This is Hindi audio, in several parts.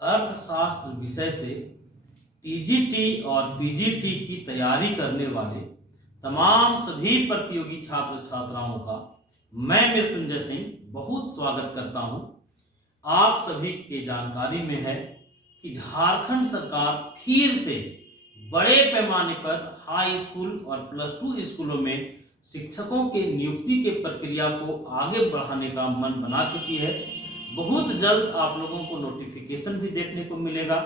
अर्थशास्त्र विषय से टीजीटी और पीजीटी की तैयारी करने वाले तमाम सभी प्रतियोगी छात्र छात्राओं का मैं मृत्युंजय सिंह बहुत स्वागत करता हूं। आप सभी के जानकारी में है कि झारखंड सरकार फिर से बड़े पैमाने पर हाई स्कूल और प्लस टू स्कूलों में शिक्षकों के नियुक्ति के प्रक्रिया को आगे बढ़ाने का मन बना चुकी है। बहुत जल्द आप लोगों को नोटिफिकेशन भी देखने को मिलेगा,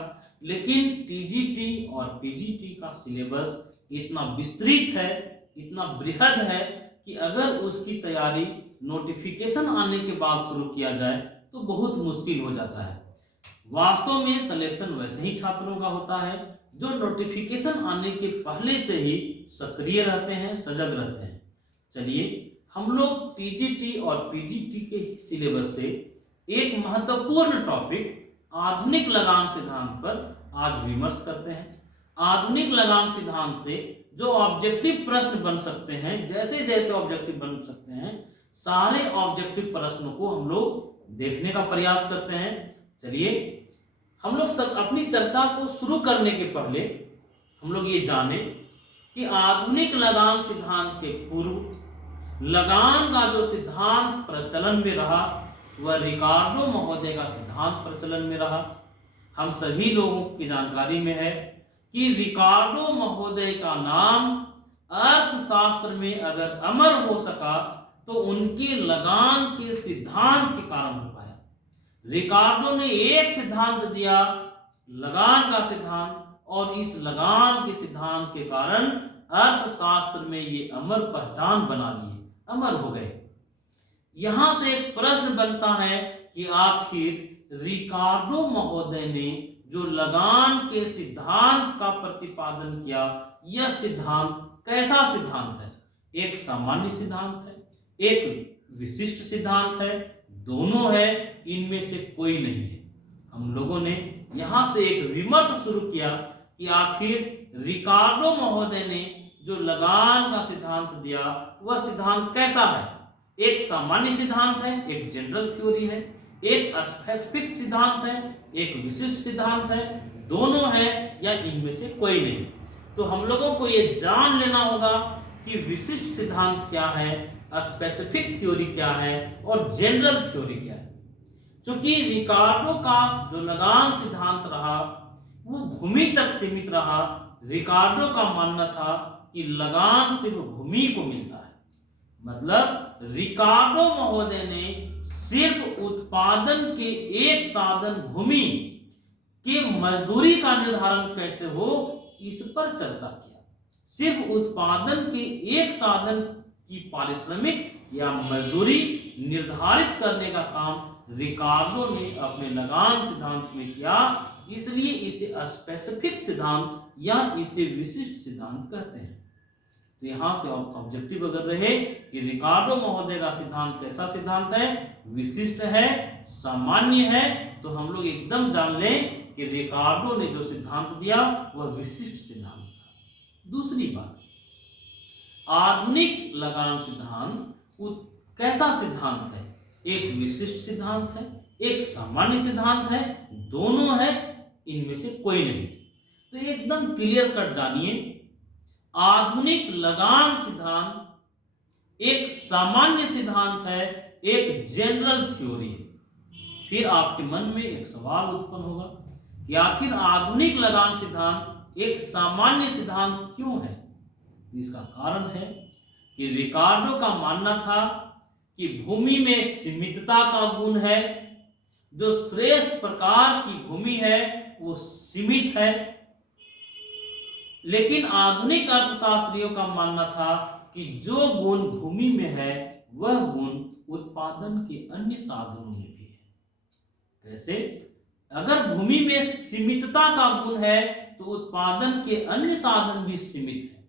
लेकिन टीजीटी और पीजीटी का सिलेबस इतना विस्तृत है, इतना बृहद है कि अगर उसकी तैयारी नोटिफिकेशन आने के बाद शुरू किया जाए तो बहुत मुश्किल हो जाता है। वास्तव में सिलेक्शन वैसे ही छात्रों का होता है जो नोटिफिकेशन आने के पहले से ही सक्रिय रहते हैं, सजग रहते हैं। चलिए हम लोग टीजीटी और पीजीटी के सिलेबस से एक महत्वपूर्ण टॉपिक आधुनिक लगान सिद्धांत पर आज विमर्श करते हैं। आधुनिक लगान सिद्धांत से जो ऑब्जेक्टिव प्रश्न बन सकते हैं, जैसे जैसे ऑब्जेक्टिव बन सकते हैं, सारे ऑब्जेक्टिव प्रश्नों को हम लोग देखने का प्रयास करते हैं। चलिए हम लोग सब अपनी चर्चा को शुरू करने के पहले हम लोग ये जाने कि आधुनिक लगान सिद्धांत के पूर्व लगान का जो सिद्धांत प्रचलन में रहा वह रिकार्डो महोदय का सिद्धांत प्रचलन में रहा। हम सभी लोगों की जानकारी में है कि रिकार्डो महोदय का नाम अर्थशास्त्र में अगर अमर हो सका तो उनके लगान के सिद्धांत के कारण हो पाया। रिकार्डो ने एक सिद्धांत दिया, लगान का सिद्धांत, और इस लगान के सिद्धांत के कारण अर्थशास्त्र में ये अमर पहचान बना लिए, अमर हो गए। यहां से एक प्रश्न बनता है कि आखिर रिकार्डो महोदय ने जो लगान के सिद्धांत का प्रतिपादन किया, यह सिद्धांत कैसा सिद्धांत है? एक सामान्य सिद्धांत है, एक विशिष्ट सिद्धांत है, दोनों है, इनमें से कोई नहीं है। हम लोगों ने यहां से एक विमर्श शुरू किया कि आखिर रिकार्डो महोदय ने जो लगान का सिद्धांत दिया वह सिद्धांत कैसा है? एक सामान्य सिद्धांत है, एक जनरल थ्योरी है, एक स्पेसिफिक सिद्धांत है, एक विशिष्ट सिद्धांत है, दोनों है या इनमें से कोई नहीं? तो हम लोगों को ये जान लेना होगा कि विशिष्ट सिद्धांत क्या है, स्पेसिफिक थ्योरी क्या है और जनरल थ्योरी क्या है। क्योंकि रिकार्डो का जो लगान सिद्धांत रहा वो भूमि तक सीमित रहा। रिकार्डो का मानना था कि लगान सिर्फ भूमि को मिलता है, मतलब रिकार्डो महोदय ने सिर्फ उत्पादन के एक साधन भूमि के मजदूरी का निर्धारण कैसे हो इस पर चर्चा किया। सिर्फ उत्पादन के एक साधन की पारिश्रमिक या मजदूरी निर्धारित करने का काम रिकार्डो ने अपने लगान सिद्धांत में किया, इसलिए इसे स्पेसिफिक सिद्धांत या इसे विशिष्ट सिद्धांत कहते हैं। तो यहां से ऑब्जेक्टिव अगर रहे कि रिकार्डो महोदय का सिद्धांत कैसा सिद्धांत है, विशिष्ट है, सामान्य है, तो हम लोग एकदम जान लें कि रिकार्डो ने जो सिद्धांत दिया वह विशिष्ट सिद्धांत था। दूसरी बात, आधुनिक लगान सिद्धांत कैसा सिद्धांत है? एक विशिष्ट सिद्धांत है, एक सामान्य सिद्धांत है, दोनों है, इनमें से कोई नहीं। तो एकदम क्लियर कट जानिए, आधुनिक लगान सिद्धांत एक सामान्य सिद्धांत है, एक जनरल थ्योरी है। फिर आपके मन में एक सवाल उत्पन्न होगा कि आखिर आधुनिक लगान सिद्धांत एक सामान्य सिद्धांत क्यों है? इसका कारण है कि रिकार्डो का मानना था कि भूमि में सीमितता का गुण है, जो श्रेष्ठ प्रकार की भूमि है वो सीमित है। लेकिन आधुनिक अर्थशास्त्रियों का मानना था कि जो गुण भूमि में है वह गुण उत्पादन के अन्य साधनों में भी है। कैसे? अगर भूमि में सीमितता का गुण है तो उत्पादन के अन्य साधन भी सीमित है।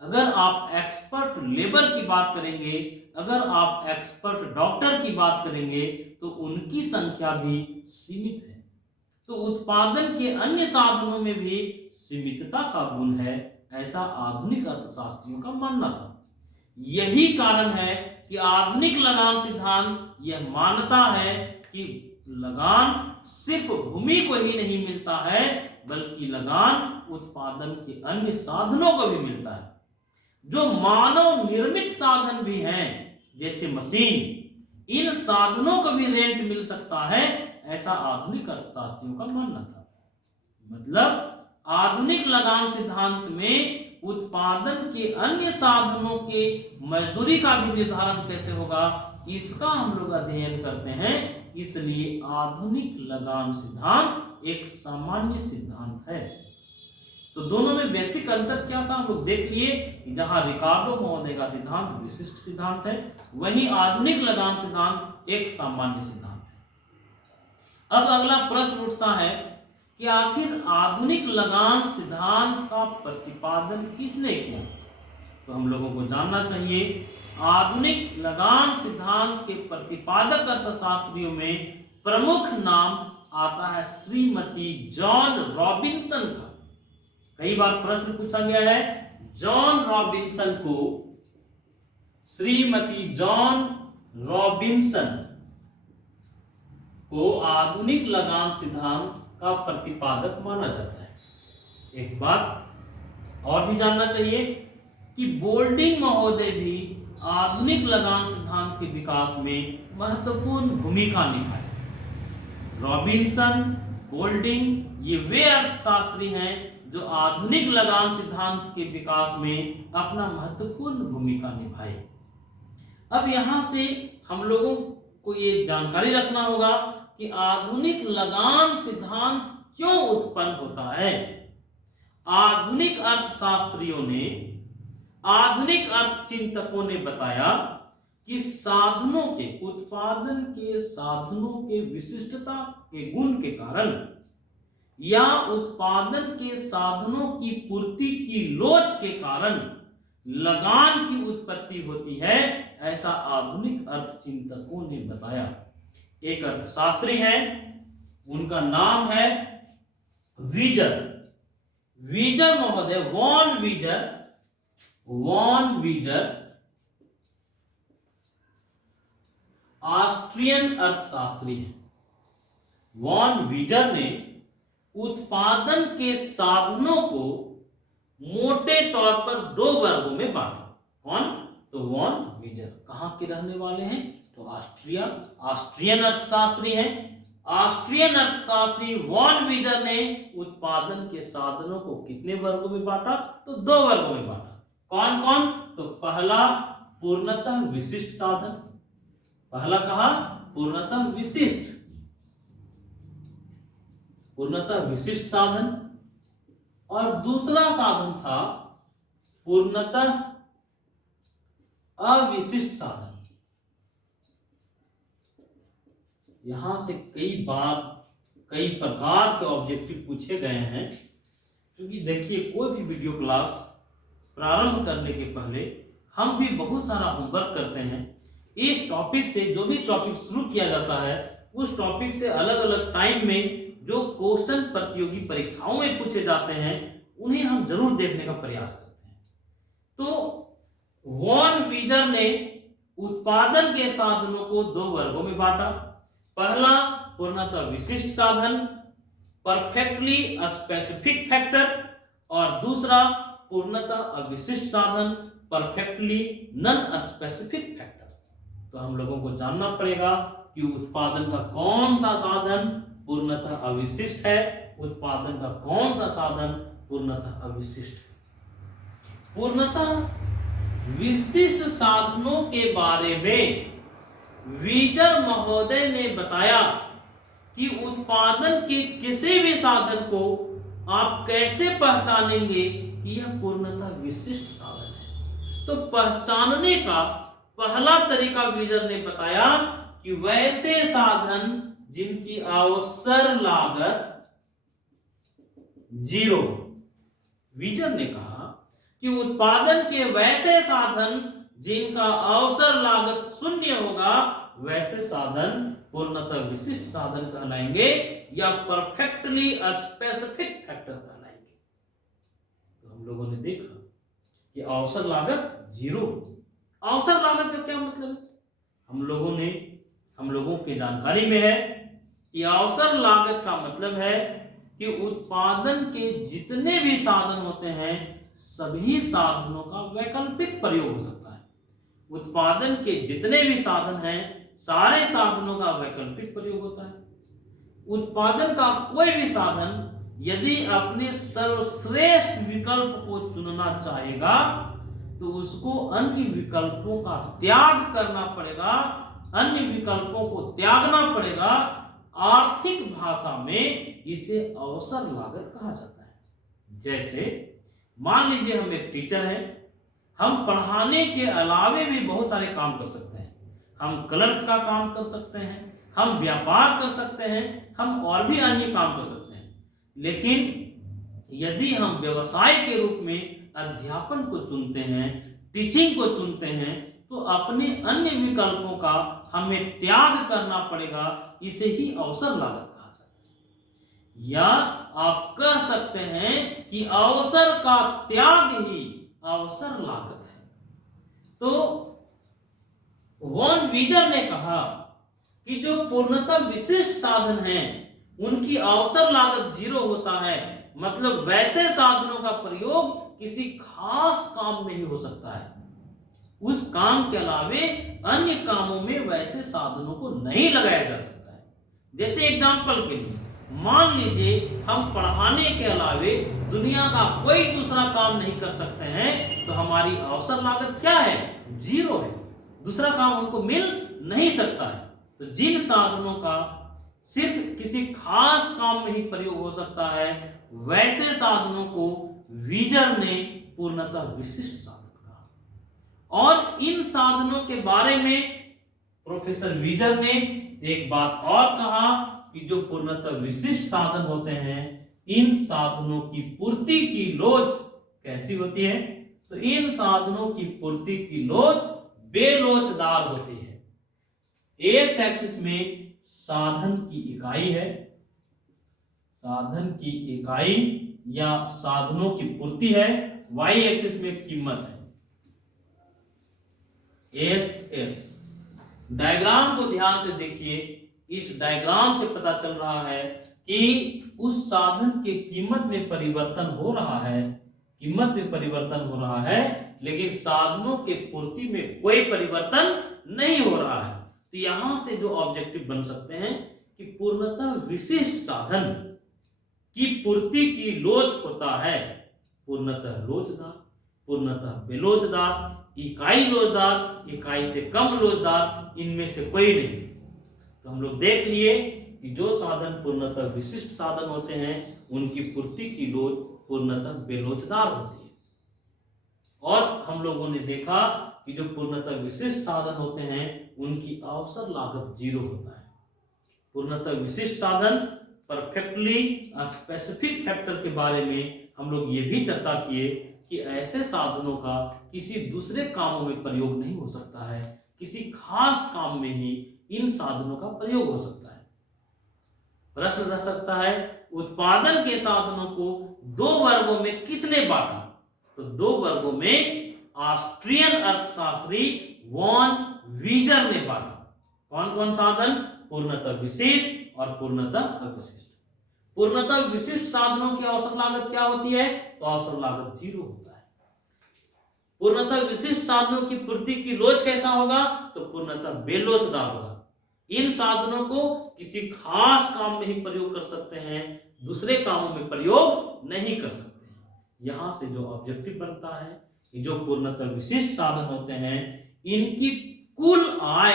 अगर आप एक्सपर्ट लेबर की बात करेंगे, अगर आप एक्सपर्ट डॉक्टर की बात करेंगे तो उनकी संख्या भी सीमित है। तो उत्पादन के अन्य साधनों में भी सीमितता का गुण है, ऐसा आधुनिक अर्थशास्त्रियों का मानना था। यही कारण है कि आधुनिक लगान सिद्धांत यह मानता है कि लगान सिर्फ भूमि को ही नहीं मिलता है, बल्कि लगान उत्पादन के अन्य साधनों को भी मिलता है, जो मानव निर्मित साधन भी हैं, जैसे मशीन। इन साधनों को भी रेंट मिल सकता है, ऐसा आधुनिक अर्थशास्त्रियों का मानना था। मतलब आधुनिक लगान सिद्धांत में उत्पादन के अन्य साधनों के मजदूरी का भी निर्धारण कैसे होगा, इसका हम लोग अध्ययन करते हैं। इसलिए आधुनिक लगान सिद्धांत एक सामान्य सिद्धांत है। तो दोनों में बेसिक अंतर क्या था हम लोग देख लिए कि जहां रिकार्डो महोदय का सिद्धांत विशिष्ट सिद्धांत है, वहीं आधुनिक लगान सिद्धांत एक सामान्य सिद्धांत है। अब अगला प्रश्न उठता है कि आखिर आधुनिक लगान सिद्धांत का प्रतिपादन किसने किया। तो हम लोगों को जानना चाहिए, आधुनिक लगान सिद्धांत के प्रतिपादक अर्थशास्त्रियों में प्रमुख नाम आता है श्रीमती जॉन रॉबिन्सन का। कई बार प्रश्न पूछा गया है, जॉन रॉबिन्सन को, श्रीमती जॉन रॉबिन्सन को आधुनिक लगान सिद्धांत का प्रतिपादक माना जाता है। एक बात और भी जानना चाहिए कि बोल्डिंग महोदय भी आधुनिक लगान सिद्धांत के विकास में महत्वपूर्ण भूमिका निभाए। रॉबिन्सन, बोल्डिंग ये वे अर्थशास्त्री हैं जो आधुनिक लगान सिद्धांत के विकास में अपना महत्वपूर्ण भूमिका निभाए। अब यहां से हम लोगों को ये जानकारी रखना होगा कि आधुनिक लगान सिद्धांत क्यों उत्पन्न होता है। आधुनिक अर्थशास्त्रियों ने, आधुनिक अर्थचिंतकों ने बताया कि साधनों के, उत्पादन के साधनों के विशिष्टता के गुण के कारण या उत्पादन के साधनों की पूर्ति की लोच के कारण लगान की उत्पत्ति होती है, ऐसा आधुनिक अर्थचिंतकों ने बताया। एक अर्थशास्त्री हैं, उनका नाम है वीजर, वीजर महोदय, वॉन वीजर, वॉन वीजर ऑस्ट्रियन अर्थशास्त्री हैं। वॉन वीजर ने उत्पादन के साधनों को मोटे तौर पर दो वर्गों में बांटा। कौन? तो वॉन वीजर कहां के रहने वाले हैं? तो ऑस्ट्रिया, ऑस्ट्रियन अर्थशास्त्री हैं। ऑस्ट्रियन अर्थशास्त्री वॉन वीजर ने उत्पादन के साधनों को कितने वर्गों में बांटा? तो दो वर्गों में बांटा। कौन कौन? तो पहला पूर्णतः विशिष्ट साधन, पहला कहा पूर्णतः विशिष्ट, पूर्णतः विशिष्ट साधन, और दूसरा साधन था पूर्णतः अविशिष्ट साधन। यहां से कई बार कई प्रकार के ऑब्जेक्टिव पूछे गए हैं, क्योंकि देखिए कोई भी वीडियो क्लास प्रारंभ करने के पहले हम भी बहुत सारा होमवर्क करते हैं। इस टॉपिक से, जो भी टॉपिक शुरू किया जाता है, उस टॉपिक से अलग अलग टाइम में जो क्वेश्चन प्रतियोगी परीक्षाओं में पूछे जाते हैं, उन्हें हम जरूर देखने का प्रयास करते हैं। तो वॉन वीजर ने उत्पादन के साधनों को दो वर्गों में बांटा। पहला पूर्णतः विशिष्ट साधन, परफेक्टली स्पेसिफिक फैक्टर, और दूसरा पूर्णतः अविशिष्ट साधन, परफेक्टली नॉन स्पेसिफिक फैक्टर। तो हम लोगों को जानना पड़ेगा कि उत्पादन का कौन सा साधन पूर्णतः अविशिष्ट है, उत्पादन का कौन सा साधन पूर्णतः अविशिष्ट है। पूर्णतः विशिष्ट साधनों के बारे में वीजर महोदय ने बताया कि उत्पादन के किसी भी साधन को आप कैसे पहचानेंगे कि यह पूर्णतः विशिष्ट साधन है। तो पहचानने का पहला तरीका वीजर ने बताया कि वैसे साधन जिनकी अवसर लागत जीरो। वीजर ने कहा कि उत्पादन के वैसे साधन जिनका अवसर लागत शून्य होगा, वैसे साधन पूर्णतः विशिष्ट साधन कहलाएंगे या परफेक्टली स्पेसिफिक फैक्टर कहलाएंगे। तो हम लोगों ने देखा कि अवसर लागत जीरो। अवसर लागत का क्या मतलब है? हम लोगों के जानकारी में है कि अवसर लागत का मतलब है कि उत्पादन के जितने भी साधन होते हैं सभी साधनों का वैकल्पिक प्रयोग हो सकता है। उत्पादन के जितने भी साधन हैं सारे साधनों का वैकल्पिक प्रयोग होता है। उत्पादन का कोई भी साधन यदि अपने सर्वश्रेष्ठ विकल्प को चुनना चाहेगा तो उसको अन्य विकल्पों का त्याग करना पड़ेगा, अन्य विकल्पों को त्यागना पड़ेगा। आर्थिक भाषा में इसे अवसर लागत कहा जाता है। जैसे मान लीजिए हम एक टीचर हैं, हम पढ़ाने के अलावे भी बहुत सारे काम कर सकते हैं। हम क्लर्क का काम कर सकते हैं, हम व्यापार कर सकते हैं, हम और भी अन्य काम कर सकते हैं। लेकिन यदि हम व्यवसाय के रूप में अध्यापन को चुनते हैं, टीचिंग को चुनते हैं, तो अपने अन्य विकल्पों का हमें त्याग करना पड़ेगा। इसे ही अवसर लागत कहा जाता है। या आप कह सकते हैं कि अवसर का त्याग ही अवसर लागत है। तो वॉन वीजर ने कहा कि जो पूर्णतः विशिष्ट साधन हैं उनकी अवसर लागत 0 होता है। मतलब वैसे साधनों का प्रयोग किसी खास काम में ही हो सकता है, उस काम के अलावे अन्य कामों में वैसे साधनों को नहीं लगाया जा सकता है। जैसे एग्जाम्पल के लिए मान लीजिए हम पढ़ाने के अलावे दुनिया का कोई दूसरा काम नहीं कर सकते हैं, तो हमारी अवसर लागत क्या है? 0 है। दूसरा काम हमको मिल नहीं सकता है। तो जिन साधनों का सिर्फ किसी खास काम में ही प्रयोग हो सकता है वैसे साधनों को वीजर ने पूर्णतः विशिष्ट साधन कहा। और इन साधनों के बारे में प्रोफेसर वीजर ने एक बात और कहा कि जो पूर्णतः विशिष्ट साधन होते हैं इन साधनों की पूर्ति की लोच कैसी होती है? तो इन साधनों की पूर्ति की लोच बेलोचदार होती है। एक्स एक्सिस में साधन की इकाई है, साधन की इकाई या साधनों की पूर्ति है, वाई एक्सिस में कीमत है, एस एस। डायग्राम को ध्यान से देखिए, इस डायग्राम से पता चल रहा है कि उस साधन के कीमत में परिवर्तन हो रहा है, कीमत में परिवर्तन हो रहा है, लेकिन साधनों के पूर्ति में कोई परिवर्तन नहीं हो रहा है। तो यहां से जो ऑब्जेक्टिव बन सकते हैं कि पूर्णतः विशिष्ट साधन की पूर्ति की लोच होता है पूर्णतः लोचदार, पूर्णतः बेलोचदार, इकाई लोचदार, इकाई से कम लोचदार, इनमें से कोई नहीं। तो हम लोग देख लिए कि जो साधन पूर्णतः विशिष्ट साधन होते हैं उनकी पूर्ति की लोच पूर्णतः बेलोचदार होती है। और हम लोगों ने देखा कि जो पूर्णतः विशिष्ट साधन होते हैं उनकी अवसर लागत 0 होता है। पूर्णतः विशिष्ट साधन परफेक्टली स्पेसिफिक फैक्टर के बारे में हम लोग ये भी चर्चा किए कि ऐसे साधनों का किसी दूसरे कामों में प्रयोग नहीं हो सकता है, किसी खास काम में ही इन साधनों का प्रयोग हो सकता है। प्रश्न रह सकता है उत्पादन के साधनों को 2 वर्गों में किसने बांटा? तो 2 वर्गों में ऑस्ट्रियन अर्थशास्त्री वॉन वीजर ने बांटा। कौन कौन साधन? पूर्णतः विशिष्ट और पूर्णतः अविशिष्ट। पूर्णतः विशिष्ट साधनों की अवसर लागत क्या होती है? तो अवसर लागत 0 होता है। पूर्णतः विशिष्ट साधनों की पूर्ति की लोच कैसा होगा? तो पूर्णतः बेलोचदार होगा। इन साधनों को किसी खास काम में ही प्रयोग कर सकते हैं, दूसरे कामों में प्रयोग नहीं कर सकते हैं। यहां से जो ऑब्जेक्टिव बनता है कि जो पूर्णतः विशिष्ट साधन होते हैं इनकी कुल आय,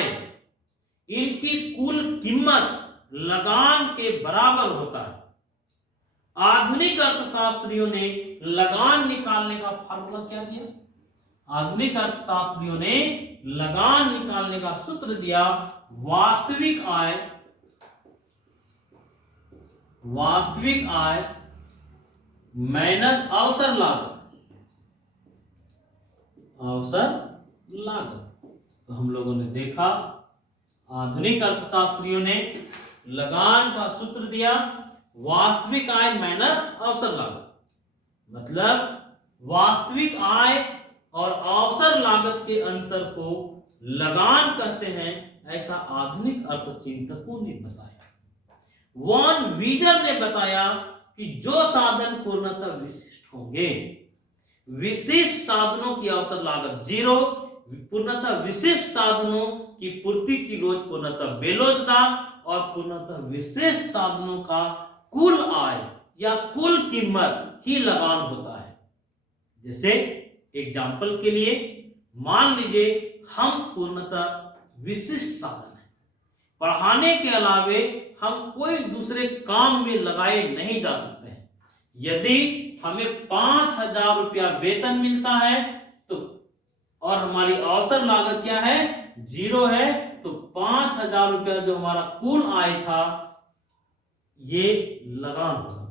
इनकी कुल कीमत लगान के बराबर होता है। आधुनिक अर्थशास्त्रियों ने लगान निकालने का फार्मूला क्या दिया? आधुनिक अर्थशास्त्रियों ने लगान निकालने का सूत्र दिया वास्तविक आय, वास्तविक आय माइनस अवसर लागत, अवसर लागत। तो हम लोगों ने देखा आधुनिक अर्थशास्त्रियों ने लगान का सूत्र दिया वास्तविक आय माइनस अवसर लागत, मतलब वास्तविक आय और अवसर लागत के अंतर को लगान कहते हैं, ऐसा आधुनिक अर्थचिंतकों ने बताया। वॉन वीजर ने बताया कि जो साधन पूर्णतः विशिष्ट होंगे, विशिष्ट साधनों की अवसर लागत 0, पूर्णतः विशिष्ट साधनों की पूर्ति की लोच पूर्णतः बेलोचदार, और पूर्णतः विशिष्ट साधनों का कुल आय या कुल कीमत ही लगान होता है। जैसे एग्जाम्पल के लिए मान लीजिए हम पूर्णतः विशिष्ट साधन है, पढ़ाने के अलावे हम कोई दूसरे काम में लगाए नहीं जा सकते हैं। यदि हमें 5,000 रुपया वेतन मिलता है तो और हमारी अवसर लागत क्या है, 0 है, तो 5,000 रुपया जो हमारा कुल आय था ये लगान होगा।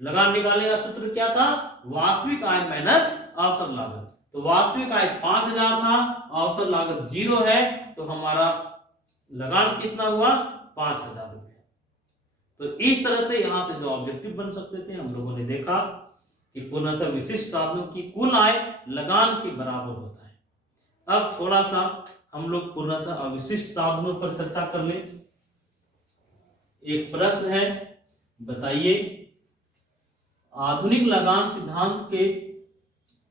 लगान निकालने का सूत्र क्या था, वास्तविक आय माइनस अवसर लागत। तो वास्तविक आय 5,000 था, अवसर लागत 0 है, तो हमारा लगान कितना हुआ, 5,000 रुपया। तो इस तरह से यहां से जो ऑब्जेक्टिव बन सकते थे हम लोगों ने देखा कि पूर्णतः विशिष्ट साधनों की कुल आय लगान के बराबर होता है। अब थोड़ा सा हम लोग पूर्णतः अविशिष्ट साधनों पर चर्चा कर ले। एक प्रश्न है, बताइए आधुनिक लगान सिद्धांत के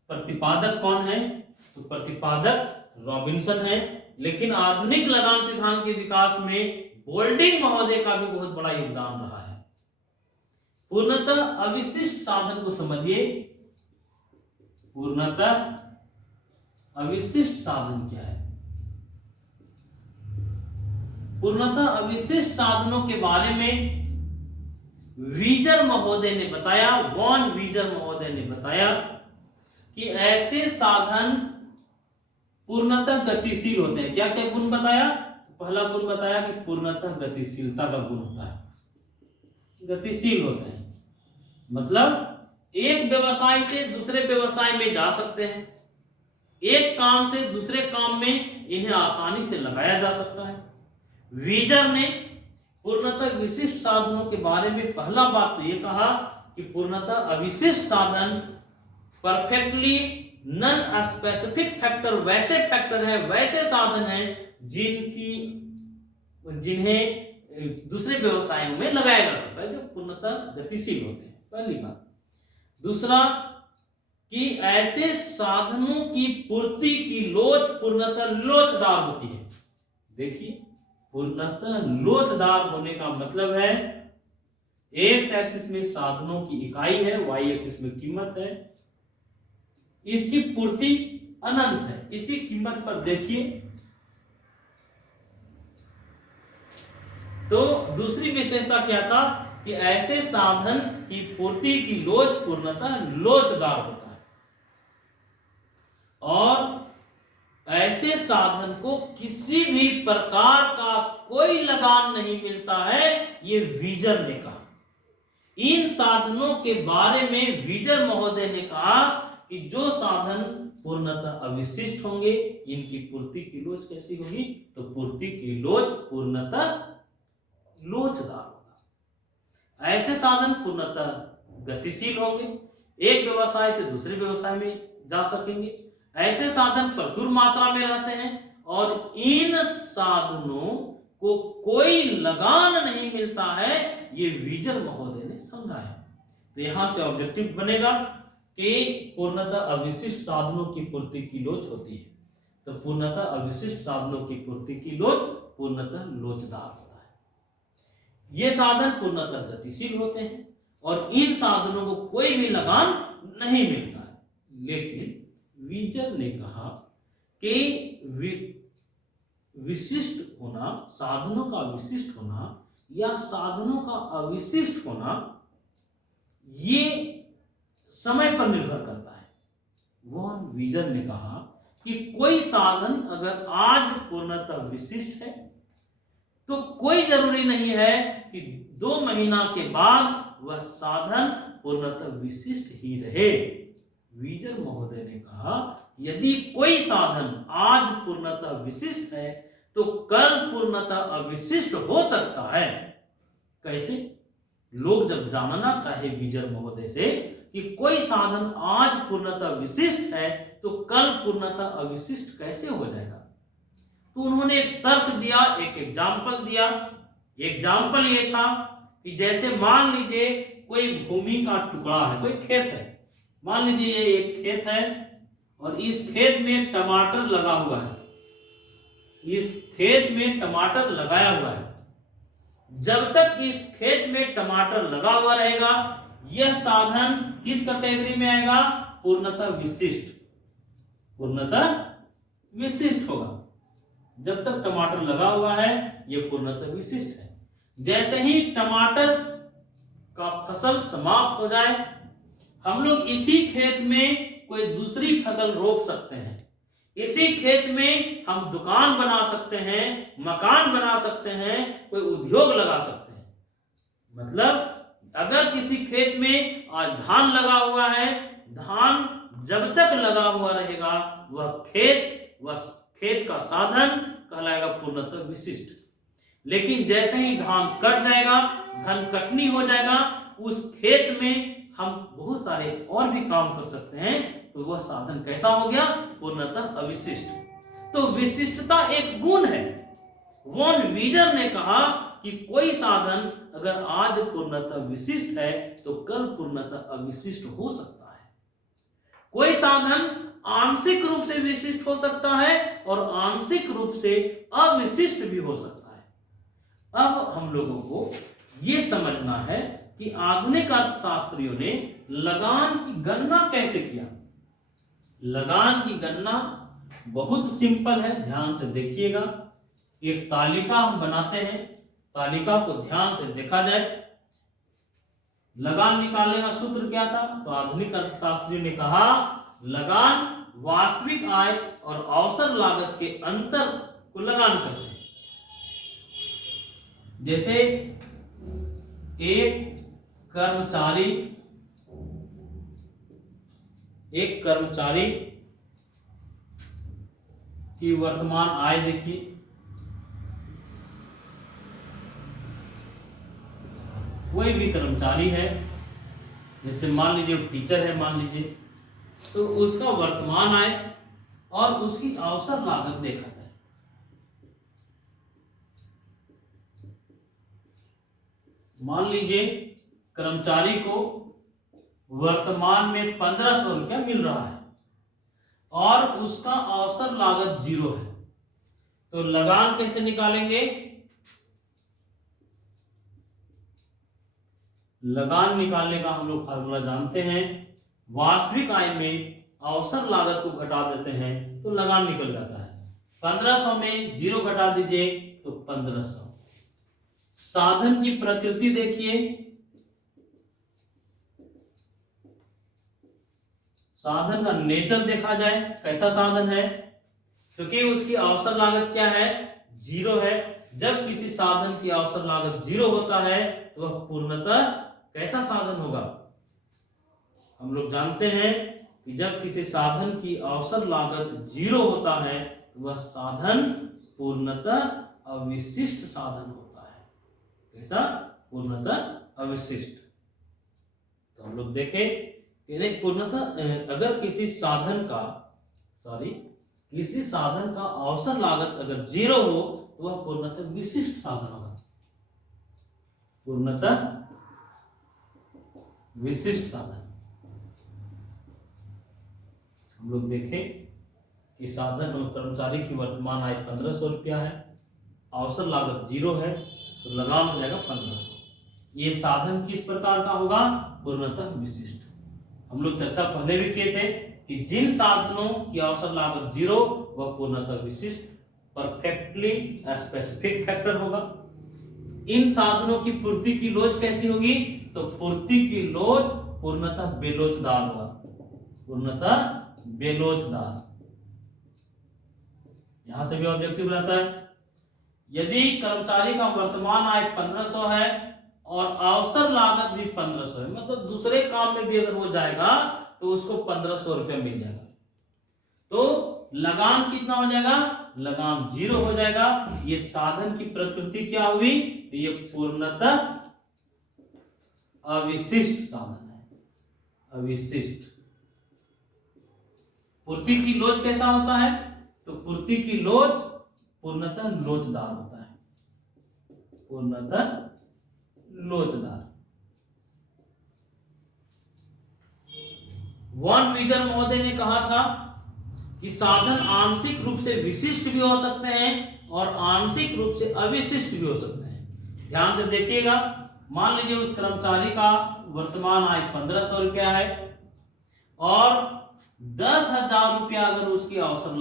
प्रतिपादक कौन है? तो प्रतिपादक रॉबिन्सन है, लेकिन आधुनिक लगान सिद्धांत के विकास में बोल्डिंग महोदय का भी बहुत बड़ा योगदान रहा है। पूर्णतः अविशिष्ट साधन को समझिए। पूर्णतः अविशिष्ट साधन क्या है? पूर्णतः अविशिष्ट साधनों के बारे में वीजर महोदय ने बताया, वॉन वीजर महोदय ने बताया कि ऐसे साधन पूर्णतः गतिशील होते हैं। क्या क्या गुण बताया? पहला गुण बताया कि पूर्णतः गतिशीलता का गुण होता है, गतिशील होते हैं, मतलब एक व्यवसाय से दूसरे व्यवसाय में जा सकते हैं, एक काम से दूसरे काम में इन्हें आसानी से लगाया जा सकता है। वीजर ने पूर्णतः विशिष्ट साधनों के बारे में पहला बात तो ये कहा कि पूर्णतः अविशिष्ट साधन परफेक्टली नॉन स्पेसिफिक फैक्टर वैसे फैक्टर है, वैसे साधन है जिन्हें दूसरे व्यवसायों में लगाया जा सकता है, जो पूर्णतः गतिशील होते हैं। पहली बात। दूसरा कि ऐसे साधनों की पूर्ति की लोच पूर्णतः लोचदार होती है। देखिए पूर्णतः लोचदार होने का मतलब है एक्स एक्सिस में साधनों की इकाई है, वाई एक्सिस में कीमत है, इसकी पूर्ति अनंत है। इसी कीमत पर देखिए तो दूसरी विशेषता क्या था कि ऐसे साधन की पूर्ति की लोच पूर्णतः लोचदार होता है, और ऐसे साधन को किसी भी प्रकार का कोई लगान नहीं मिलता है, ये वीजर ने कहा। इन साधनों के बारे में वीजर महोदय ने कहा कि जो साधन पूर्णतः अविशिष्ट होंगे इनकी पूर्ति की लोच कैसी होगी, तो पूर्ति की लोच पूर्णतः लोचदार होगा। ऐसे साधन पूर्णतः गतिशील होंगे, एक व्यवसाय से दूसरे व्यवसाय में जा सकेंगे, ऐसे साधन प्रचुर मात्रा में रहते हैं, और इन साधनों को कोई लगान नहीं मिलता है, ये वीजर महोदय ने समझाया। तो यहां से ऑब्जेक्टिव बनेगा कि पूर्णतः अविशिष्ट साधनों की पूर्ति की लोच होती है, तो पूर्णतः अविशिष्ट साधनों की पूर्ति की लोच पूर्णतः लोचदार होता है। ये साधन पूर्णतः गतिशील होते हैं और इन साधनों को कोई भी लगान नहीं मिलता है। लेकिन वीजर ने कहा कि विशिष्ट होना, साधनों का विशिष्ट होना या साधनों का अविशिष्ट होना, ये समय पर निर्भर करता है। वॉन वीजर ने कहा कि कोई साधन अगर आज पूर्णतः विशिष्ट है तो कोई जरूरी नहीं है कि 2 महीना के बाद वह साधन पूर्णतः विशिष्ट ही रहे। वीजर महोदय ने कहा यदि कोई साधन आज पूर्णतः विशिष्ट है तो कल पूर्णतः अविशिष्ट हो सकता है। कैसे? लोग जब जानना चाहे वीजर महोदय से कि कोई साधन आज पूर्णतः विशिष्ट है तो कल पूर्णतः अविशिष्ट कैसे हो जाएगा, तो उन्होंने एक तर्क दिया, एक एग्जाम्पल दिया। एग्जाम्पल ये था कि जैसे मान लीजिए कोई भूमि का टुकड़ा है, कोई खेत है, मान लीजिए ये एक खेत है और इस खेत में टमाटर लगा हुआ है, इस खेत में टमाटर लगाया हुआ है। जब तक इस खेत में टमाटर लगा हुआ रहेगा, यह साधन किस कैटेगरी में आएगा? पूर्णतः विशिष्ट, पूर्णतः विशिष्ट होगा। जब तक टमाटर लगा हुआ है यह पूर्णतः विशिष्ट है। जैसे ही टमाटर का फसल समाप्त हो जाए, हम लोग इसी खेत में कोई दूसरी फसल रोप सकते हैं। इसी खेत में हम दुकान बना सकते हैं, मकान बना सकते हैं, कोई उद्योग लगा सकते हैं। मतलब अगर किसी खेत में आज धान लगा हुआ है, धान जब तक लगा हुआ रहेगा वह खेत का साधन कहलाएगा पूर्णतः विशिष्ट। लेकिन जैसे ही धान कट जाएगा, धान कटनी हो जाएगा, उस खेत में हम बहुत सारे और भी काम कर सकते हैं, तो वह साधन कैसा हो गया? पूर्णतः अविशिष्ट। तो विशिष्टता एक गुण है। वॉन वीजर ने कहा कि कोई साधन अगर आज पूर्णतः विशिष्ट है तो कल पूर्णतः अविशिष्ट हो सकता है। कोई साधन आंशिक रूप से विशिष्ट हो सकता है और आंशिक रूप से अविशिष्ट भी हो सकता है। अब हम लोगों को यह समझना है कि आधुनिक अर्थशास्त्रियों ने लगान की गणना कैसे किया। लगान की गणना बहुत सिंपल है, ध्यान से देखिएगा। एक तालिका हम बनाते हैं, तालिका को ध्यान से देखा जाए। लगान निकालने का सूत्र क्या था? तो आधुनिक अर्थशास्त्री ने कहा लगान वास्तविक आय और अवसर लागत के अंतर को लगान कहते हैं। जैसे एक कर्मचारी की वर्तमान आय देखिए, कोई भी कर्मचारी है, जैसे मान लीजिए टीचर है, मान लीजिए, तो उसका वर्तमान आय और उसकी अवसर लागत देखा जाए। मान लीजिए कर्मचारी को वर्तमान में 1500 रुपया मिल रहा है और उसका अवसर लागत 0 है, तो लगान कैसे निकालेंगे? लगान निकालने का हम लोग फार्मूला जानते हैं। वास्तविक आय में अवसर लागत को घटा देते हैं तो लगान निकल जाता है। 1500 में 0 घटा दीजिए तो 1500। साधन की प्रकृति देखिए, साधन का नेचर देखा जाए, कैसा साधन है? क्योंकि उसकी अवसर लागत क्या है? 0 है। जब किसी साधन की अवसर लागत 0 होता है तो वह पूर्णतः कैसा साधन होगा? हम लोग जानते हैं कि जब किसी साधन की अवसर लागत 0 होता है तो वह साधन पूर्णतः अविशिष्ट साधन होता है। कैसा? पूर्णतः अविशिष्ट। तो हम लोग देखें पूर्णतः अगर किसी साधन का अवसर लागत अगर 0 हो तो वह पूर्णतः विशिष्ट साधन होगा, पूर्णतः विशिष्ट साधन। हम लोग देखें कि साधन और कर्मचारी की वर्तमान आय 1500 रुपया है, अवसर लागत 0 है, तो लगान हो जाएगा 1500। ये साधन किस प्रकार का होगा? पूर्णतः विशिष्ट। हम लोग चर्चा पहले भी किए थे कि जिन साधनों की अवसर लागत 0 वह पूर्णतः विशिष्ट परफेक्टली स्पेसिफिक फैक्टर होगा। इन साधनों की पूर्ति की लोच कैसी होगी? तो पूर्ति की लोच पूर्णतः बेलोचदार होगा, पूर्णतः बेलोचदार। यहां से भी ऑब्जेक्टिव रहता है। यदि कर्मचारी का वर्तमान आय 1500 है और अवसर लागत भी 1500 है, मतलब दूसरे काम में भी अगर वो जाएगा तो उसको 1500 रुपया मिल जाएगा, तो लगान कितना हो जाएगा? लगान 0 हो जाएगा। ये साधन की प्रकृति क्या हुई? ये पूर्णतः अविशिष्ट साधन है, अविशिष्ट। पूर्ति की लोच कैसा होता है? तो पूर्ति की लोच पूर्णतः लोचदार होता है, पूर्णतः लोचदार। वॉन वीजर महोदय ने कहा था कि साधन आंशिक रूप से विशिष्ट भी हो सकते हैं और आंशिक रूप से अविशिष्ट भी हो सकते हैं। ध्यान से देखिएगा, मान लीजिए उस कर्मचारी का वर्तमान आय 1500 रुपया है और 10,000 रुपया अगर उसकी अवसर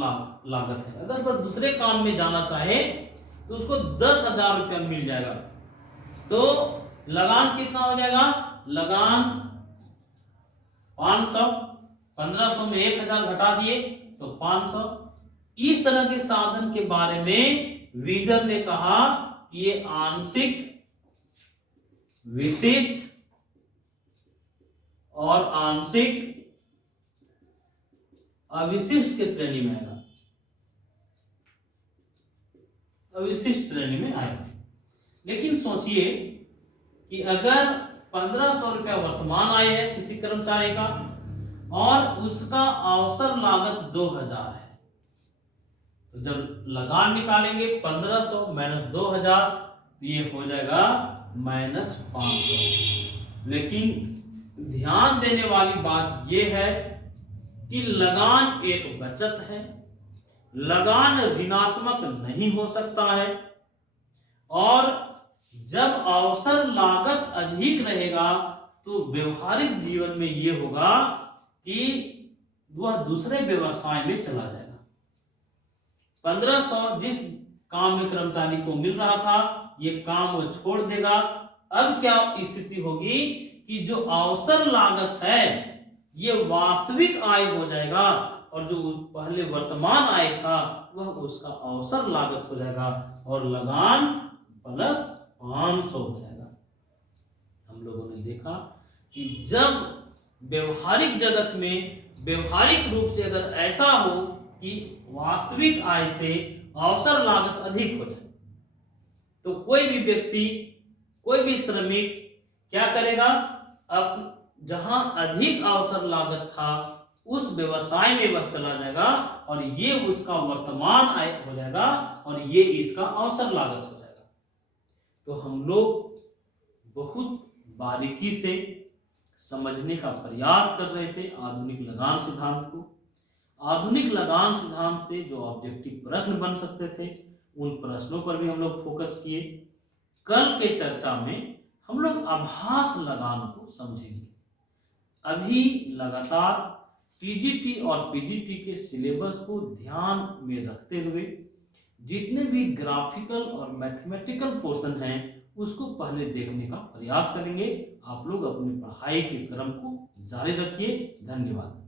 लागत है। अगर वह दूसरे काम में जाना चाहे तो उसको 10,000 रुपया मिल जाएगा। तो लगान कितना हो जाएगा? लगान 500, 1500 में 1000 घटा दिए तो 500। इस तरह के साधन के बारे में वीजर ने कहा कि ये आंशिक, विशिष्ट और आंशिक अविशिष्ट के श्रेणी में आएगा, अविशिष्ट श्रेणी में आएगा। लेकिन सोचिए कि अगर 1500 रुपया वर्तमान आय है किसी कर्मचारी का और उसका अवसर लागत 2000 है, तो जब लगान निकालेंगे 1500 माइनस 2000 तो ये हो जाएगा माइनस 500। लेकिन ध्यान देने वाली बात यह है कि लगान एक बचत है, लगान ऋणात्मक नहीं हो सकता है और जब अवसर लागत अधिक रहेगा तो व्यवहारिक जीवन में यह होगा कि वह दूसरे व्यवसाय में चला जाएगा। 1500 जिस काम में कर्मचारी को मिल रहा था ये काम वो छोड़ देगा। अब क्या स्थिति होगी कि जो अवसर लागत है ये वास्तविक आय हो जाएगा और जो पहले वर्तमान आय था वह उसका अवसर लागत हो जाएगा और लगान प्लस 500 हो जाएगा। हम लोगों ने देखा कि जब व्यवहारिक जगत में व्यवहारिक रूप से अगर ऐसा हो कि वास्तविक आय से अवसर लागत अधिक हो जाए तो कोई भी व्यक्ति, कोई भी श्रमिक क्या करेगा? अब जहां अधिक अवसर लागत था उस व्यवसाय में वह चला जाएगा और ये उसका वर्तमान आय हो जाएगा और ये इसका अवसर लागत हो जाएगा। तो हम लोग बहुत बारीकी से समझने का प्रयास कर रहे थे आधुनिक लगान सिद्धांत को। आधुनिक लगान सिद्धांत से जो ऑब्जेक्टिव प्रश्न बन सकते थे उन प्रश्नों पर भी हम लोग फोकस किए। कल के चर्चा में हम लोग आभास लगान को समझेंगे। अभी लगातार टीजीटी और पीजीटी के सिलेबस को ध्यान में रखते हुए जितने भी ग्राफिकल और मैथमेटिकल पोर्शन हैं उसको पहले देखने का प्रयास करेंगे। आप लोग अपनी पढ़ाई के क्रम को जारी रखिए। धन्यवाद।